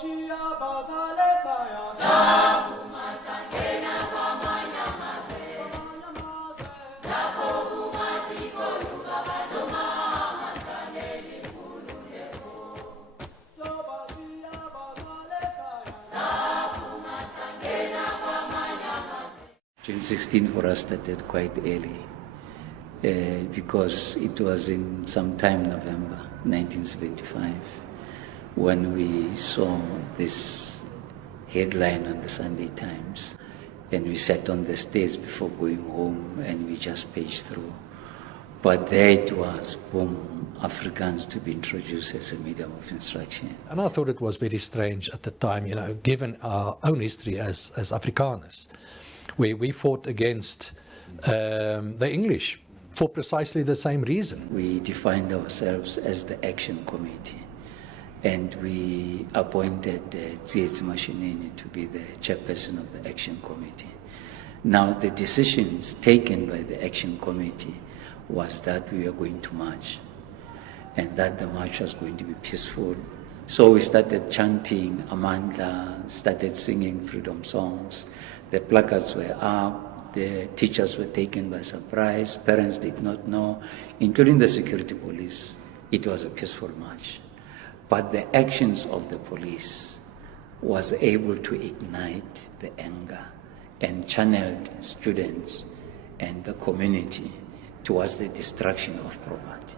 June 16 for us started quite early because it was in sometime November 1975 when we saw this headline on the Sunday Times, and we sat on the stairs before going home and we just paged through. But there it was, boom, Afrikaans to be introduced as a medium of instruction. And I thought it was very strange at the time, you know, given our own history as Afrikaners, where we fought against the English for precisely the same reason. We defined ourselves as the Action Committee, and we appointed Tsietsi Mashinini to be the chairperson of the Action Committee. Now, the decisions taken by the Action Committee was that we were going to march, and that the march was going to be peaceful. So we started chanting Amandla, started singing freedom songs. The placards were up, the teachers were taken by surprise, parents did not know, including the security police. It was a peaceful march. But the actions of the police was able to ignite the anger and channeled students and the community towards the destruction of property.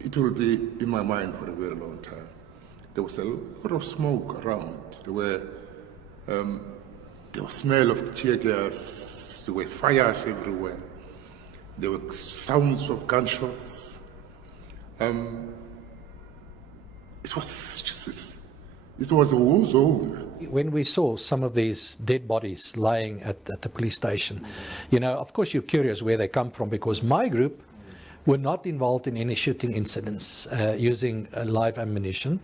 It will be in my mind for a very long time. There was a lot of smoke around. There was smell of tear gas, there were fires everywhere, there were sounds of gunshots. It was a war zone. When we saw some of these dead bodies lying at the police station, you know, of course you're curious where they come from, because my group were not involved in any shooting incidents using live ammunition.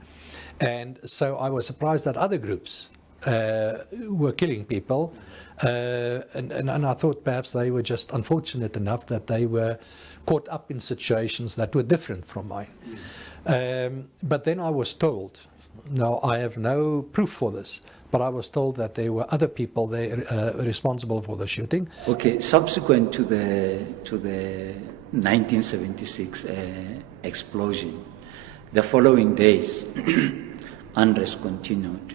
And so I was surprised that other groups were killing people, and I thought perhaps they were just unfortunate enough that they were caught up in situations that were different from mine. But then I was told, now I have no proof for this, but I was told that there were other people there responsible for the shooting. Okay, subsequent to the 1976 explosion, the following days, unrest continued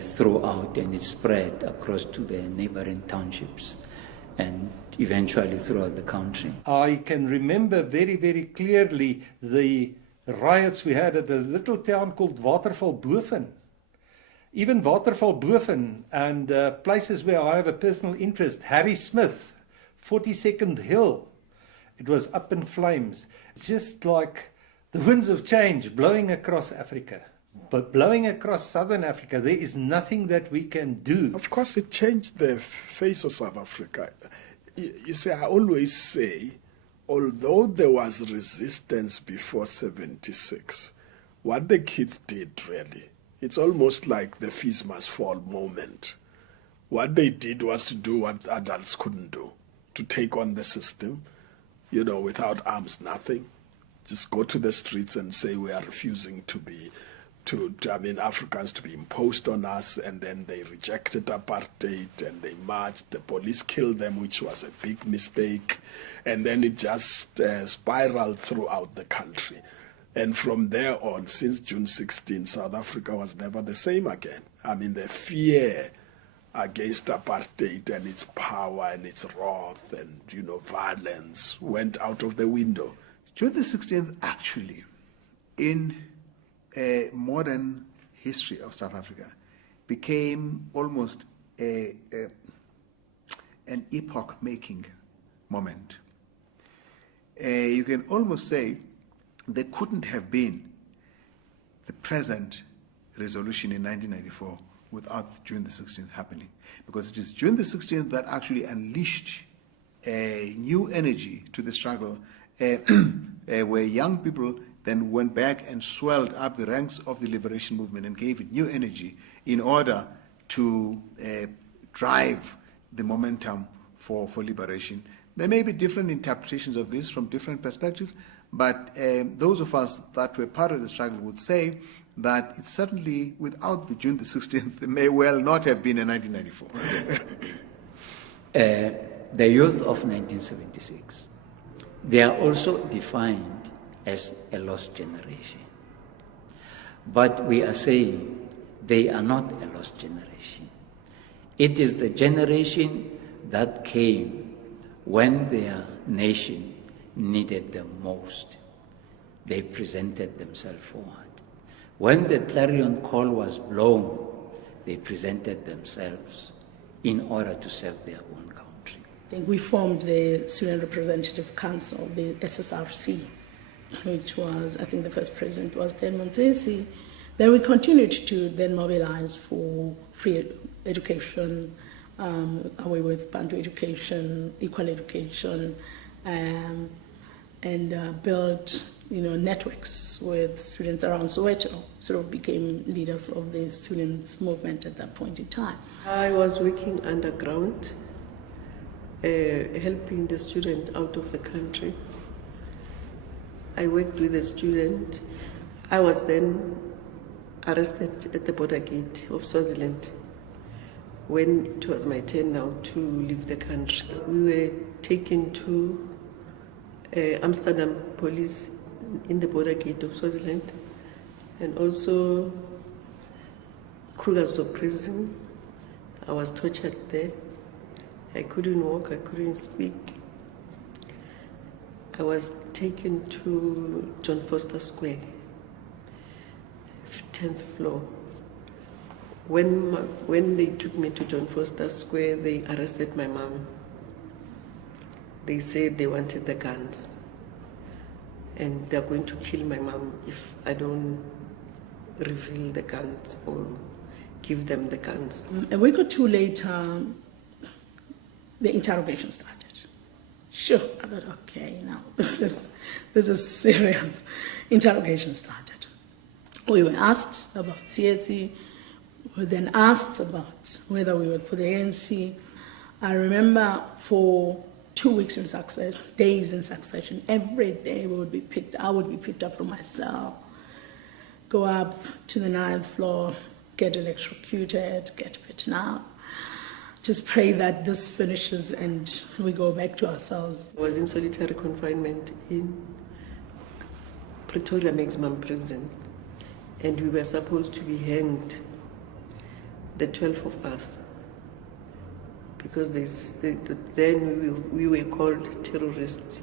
throughout, and it spread across to the neighboring townships and eventually throughout the country. I can remember very, very clearly the riots we had at a little town called Watervalboven. Even Watervalboven and places where I have a personal interest, Harry Smith, 42nd Hill, it was up in flames. It's just like the winds of change blowing across Africa. But blowing across southern Africa, there is nothing that we can do. Of course, it changed the face of South Africa. You see, I always say, although there was resistance before 76, what the kids did really, it's almost like the fees must fall moment. What they did was to do what adults couldn't do, to take on the system, you know, without arms, nothing. Just go to the streets and say we are refusing Africans to be imposed on us, and then they rejected apartheid and they marched. The police killed them, which was a big mistake, and then it just spiraled throughout the country. And from there on, since June 16, South Africa was never the same again. I mean, the fear against apartheid and its power and its wrath and, you know, violence went out of the window. June the 16th, actually, in a modern history of South Africa, became almost an epoch-making moment. You can almost say there couldn't have been the present resolution in 1994 without June the 16th happening, because it is June the 16th that actually unleashed a new energy to the struggle, where young people then went back and swelled up the ranks of the liberation movement and gave it new energy in order to drive the momentum for liberation. There may be different interpretations of this from different perspectives, but those of us that were part of the struggle would say that it certainly, without the June the 16th, it may well not have been in 1994. The youth of 1976, they are also defined as a lost generation. But we are saying they are not a lost generation. It is the generation that came when their nation needed them most. They presented themselves forward. When the clarion call was blown, they presented themselves in order to serve their own country. I think we formed the Student Representative Council, the SACC, which was, I think the first president was then Montsitsi. Then we continued to then mobilize for free education, away with Bantu education, equal education, and built networks with students around Soweto, sort of became leaders of the students' movement at that point in time. I was working underground, helping the student out of the country. I worked with a student. I was then arrested at the border gate of Swaziland when it was my turn now to leave the country. We were taken to Amsterdam police in the border gate of Swaziland, and also Krugersdorp prison. I was tortured there. I couldn't walk, I couldn't speak. I was taken to John Foster Square, 10th floor. When they took me to John Foster Square, they arrested my mom. They said they wanted the guns, and they're going to kill my mom if I don't reveal the guns or give them the guns. A week or two later, the interrogation started. Sure, I thought, okay, now this is serious. Interrogation started. We were asked about CSE. We were then asked about whether we worked for the ANC. I remember for 2 weeks in succession, days in succession, every day I would be picked up from my cell, go up to the 9th floor, get electrocuted, get beaten up. Just pray that this finishes and we go back to ourselves. I was in solitary confinement in Pretoria Maximum Prison, and we were supposed to be hanged, the 12 of us, because then we were called terrorists.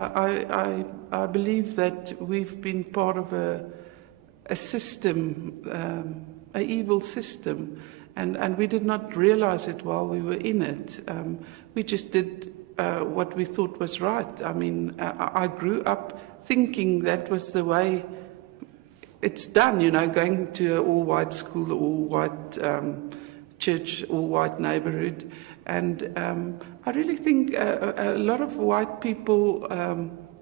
I believe that we've been part of a system, an evil system, and we did not realize it while we were in it. We just did what we thought was right. I mean, I grew up thinking that was the way it's done, going to an all-white school, all-white church, all-white neighborhood. And I really think a lot of white people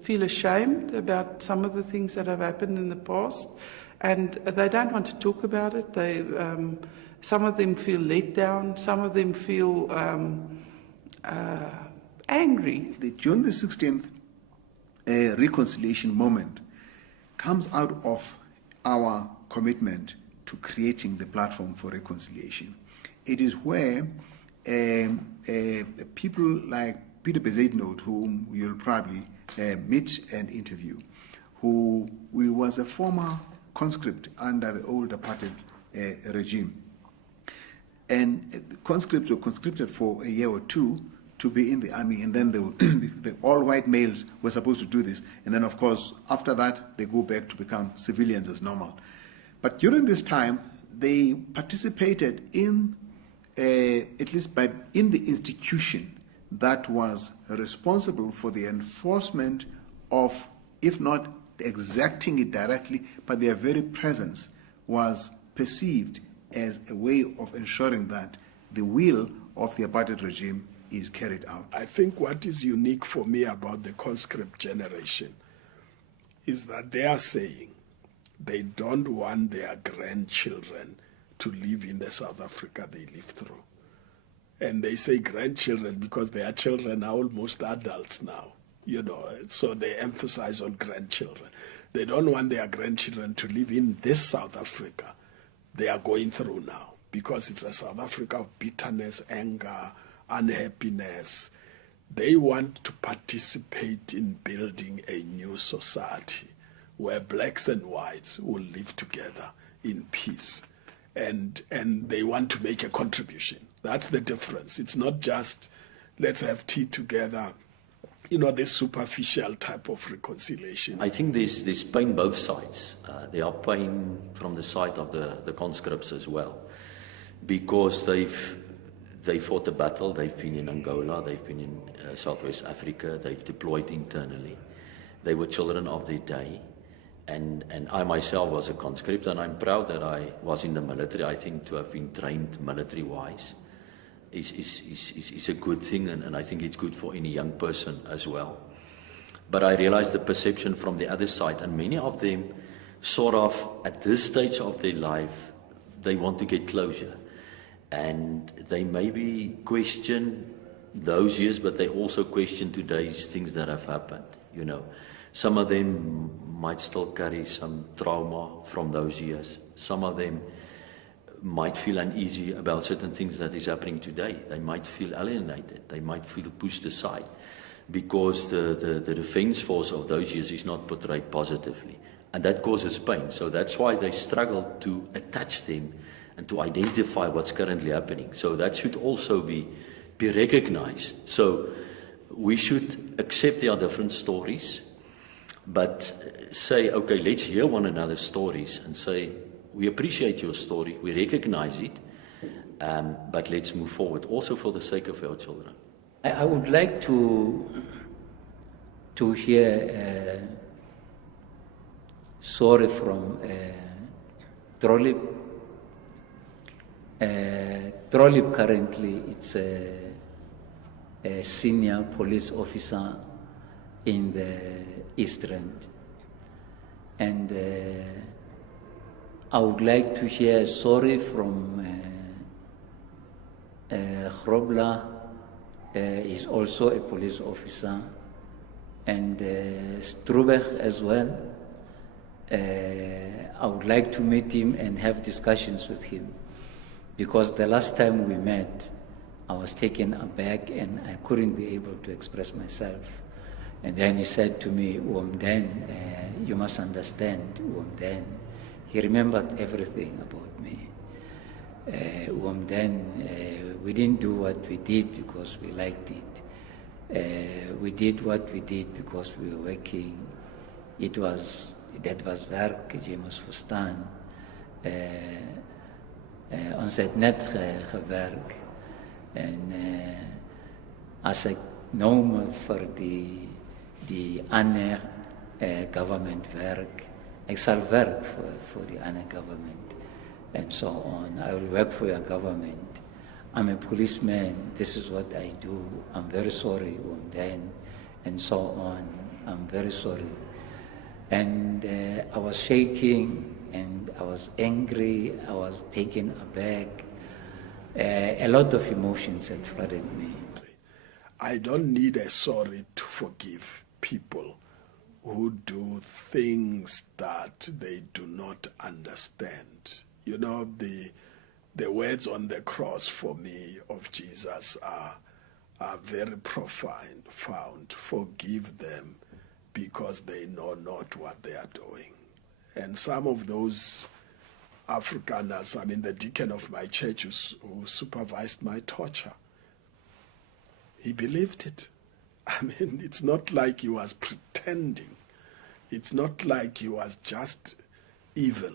feel ashamed about some of the things that have happened in the past, and they don't want to talk about it. Some of them feel let down, some of them feel angry. The June the 16th reconciliation moment comes out of our commitment to creating the platform for reconciliation. It is where people like Pieter Bezuidenhout, whom you'll probably meet and interview, who was a former conscript under the old apartheid regime. And conscripts were conscripted for a year or two to be in the army, and then the all-white males were supposed to do this. And then, of course, after that, they go back to become civilians as normal. But during this time, they participated in, at least in the institution that was responsible for the enforcement of, if not exacting it directly, but their very presence was perceived as a way of ensuring that the will of the apartheid regime is carried out. I think what is unique for me about the conscript generation is that they are saying they don't want their grandchildren to live in the South Africa they lived through. And they say grandchildren because their children are almost adults now, so they emphasize on grandchildren. They don't want their grandchildren to live in this South Africa they are going through now, because it's a South Africa of bitterness, anger, unhappiness. They want to participate in building a new society where blacks and whites will live together in peace. And they want to make a contribution. That's the difference. It's not just, let's have tea together, this superficial type of reconciliation. I think there's pain both sides. There are pain from the side of the conscripts as well, because they fought a battle. They've been in Angola, they've been in Southwest Africa, they've deployed internally. They were children of their day, and I myself was a conscript, and I'm proud that I was in the military. I think to have been trained military-wise is a good thing, and I think it's good for any young person as well. But I realized the perception from the other side, and many of them sort of, at this stage of their life, they want to get closure. And they maybe question those years, but they also question today's things that have happened, Some of them might still carry some trauma from those years. Some of them might feel uneasy about certain things that is happening today. They might feel alienated. They might feel pushed aside because the defense force of those years is not portrayed positively. And that causes pain. So that's why they struggle to attach them and to identify what's currently happening. So that should also be recognized. So we should accept there are different stories, but say, okay, let's hear one another's stories and say, we appreciate your story, we recognize it, but let's move forward, also for the sake of our children. I would like to hear sorry from Trolip. Trolip currently, it's a senior police officer in the East Rand. And I would like to hear sorry from Grobler, is also a police officer, and Strubeck as well. I would like to meet him and have discussions with him, because the last time we met, I was taken aback and I couldn't be able to express myself. And then he said to me, you must understand, he remembered everything about me. We didn't do what we did because we liked it. We did what we did because we were working. That was werk, je moest verstaan. Ons het net gewerkt. En als ik nou voor die ander government werk, ik zal werk voor die ander government, and so on. I will work for your government. I'm a policeman. This is what I do. I'm very sorry, and so on. I'm very sorry. And I was shaking, and I was angry. I was taken aback. A lot of emotions had flooded me. I don't need a sorry to forgive people who do things that they do not understand. The words on the cross for me of Jesus are very profound. Forgive them because they know not what they are doing. And some of those Afrikaners, the deacon of my church who supervised my torture, he believed it. It's not like he was pretending. It's not like he was just evil.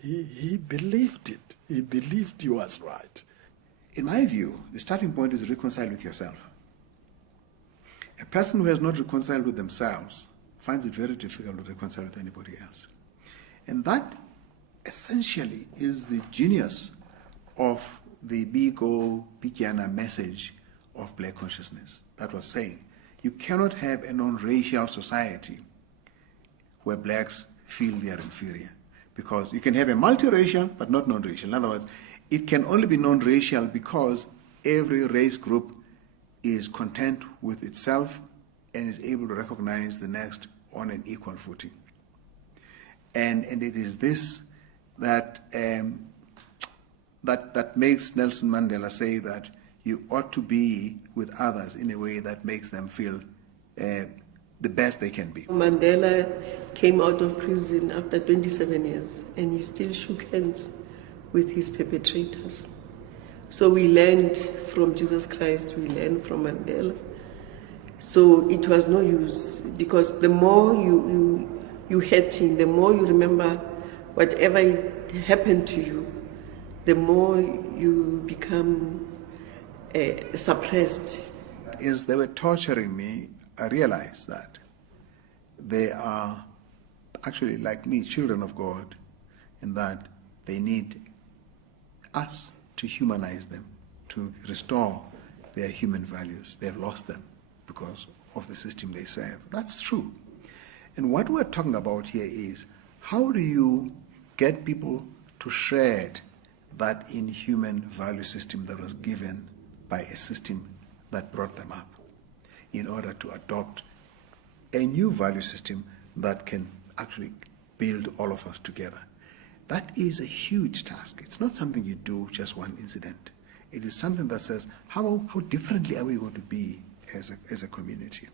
He believed it. He believed he was right. In my view, the starting point is reconcile with yourself. A person who has not reconciled with themselves finds it very difficult to reconcile with anybody else. And that essentially is the genius of the Biko Pikiana message of black consciousness. That was saying, you cannot have a non-racial society where blacks feel they are inferior. Because you can have a multiracial but not non-racial. In other words, it can only be non-racial because every race group is content with itself and is able to recognize the next on an equal footing. And it is this that that makes Nelson Mandela say that you ought to be with others in a way that makes them feel the best they can be. Mandela came out of prison after 27 years, and he still shook hands with his perpetrators. So we learned from Jesus Christ, we learned from Mandela. So it was no use, because the more you hurt him, the more you remember whatever happened to you, the more you become suppressed. As they were torturing me, I realized that they are actually, like me, children of God, in that they need us to humanize them, to restore their human values. They have lost them because of the system they serve. That's true. And what we're talking about here is, how do you get people to shred that inhuman value system that was given by a system that brought them up, in order to adopt a new value system that can actually build all of us together? That is a huge task. It's not something you do just one incident. It is something that says, how differently are we going to be as a community?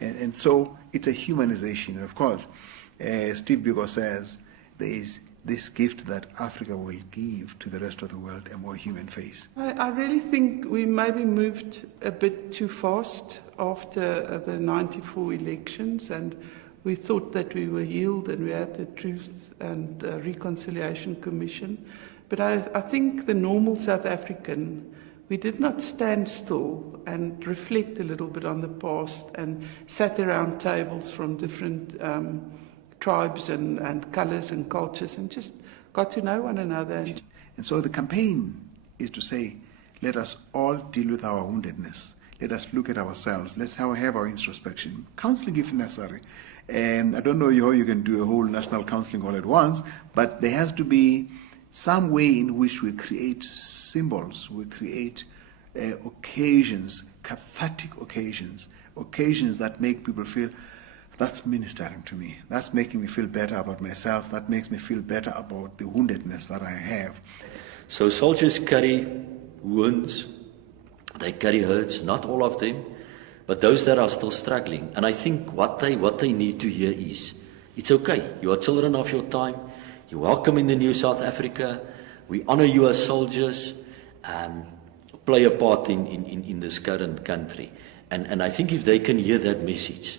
And so it's a humanization. And of course, Steve Biko says there is this gift that Africa will give to the rest of the world, a more human face. I really think we maybe moved a bit too fast after the 94 elections, and we thought that we were healed and we had the Truth and Reconciliation Commission. But I think the normal South African, we did not stand still and reflect a little bit on the past and sat around tables from different tribes and colours and cultures and just got to know one another. And so the campaign is to say, let us all deal with our woundedness. Let us look at ourselves. Let's have our introspection. Counseling if necessary. And I don't know how you can do a whole national counseling all at once, but there has to be some way in which we create symbols, we create occasions, cathartic occasions that make people feel, that's ministering to me. That's making me feel better about myself. That makes me feel better about the woundedness that I have. So soldiers carry wounds, they carry hurts, not all of them, but those that are still struggling. And I think what they need to hear is, it's okay, you are children of your time, you're welcome in the new South Africa, we honor you as soldiers, play a part in this current country. And I think if they can hear that message,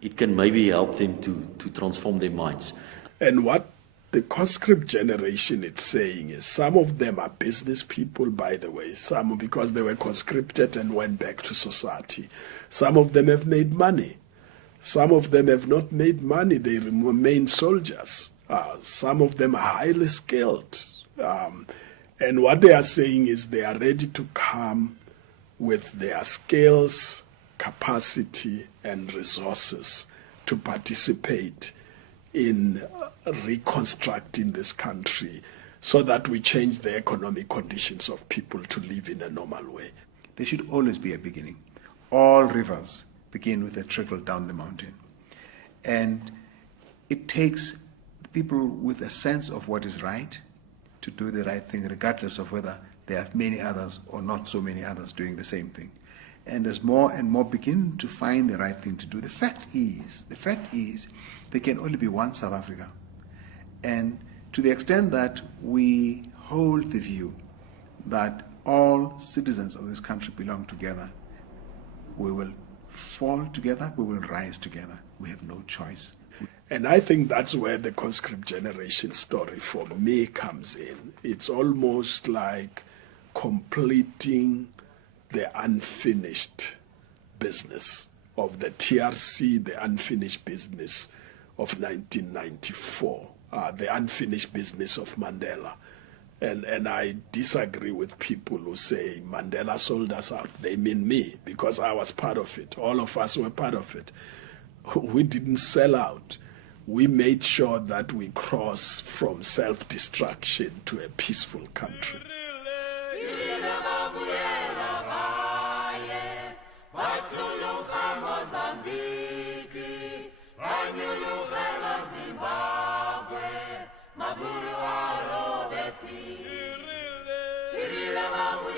it can maybe help them to transform their minds. And what the conscript generation is saying is, some of them are business people, by the way, some because they were conscripted and went back to society. Some of them have made money. Some of them have not made money, they remain soldiers. Some of them are highly skilled. And what they are saying is they are ready to come with their skills, capacity, and resources to participate in reconstructing this country so that we change the economic conditions of people to live in a normal way. There should always be a beginning. All rivers begin with a trickle down the mountain. And it takes people with a sense of what is right to do the right thing, regardless of whether there are many others or not so many others doing the same thing. And as more and more begin to find the right thing to do, the fact is, there can only be one South Africa. And to the extent that we hold the view that all citizens of this country belong together, we will fall together, we will rise together. We have no choice. And I think that's where the conscript generation story for me comes in. It's almost like completing the unfinished business of the TRC, the unfinished business of 1994, the unfinished business of Mandela. And I disagree with people who say Mandela sold us out. They mean me, because I was part of it. All of us were part of it. We didn't sell out. We made sure that we cross from self-destruction to a peaceful country. Malawi.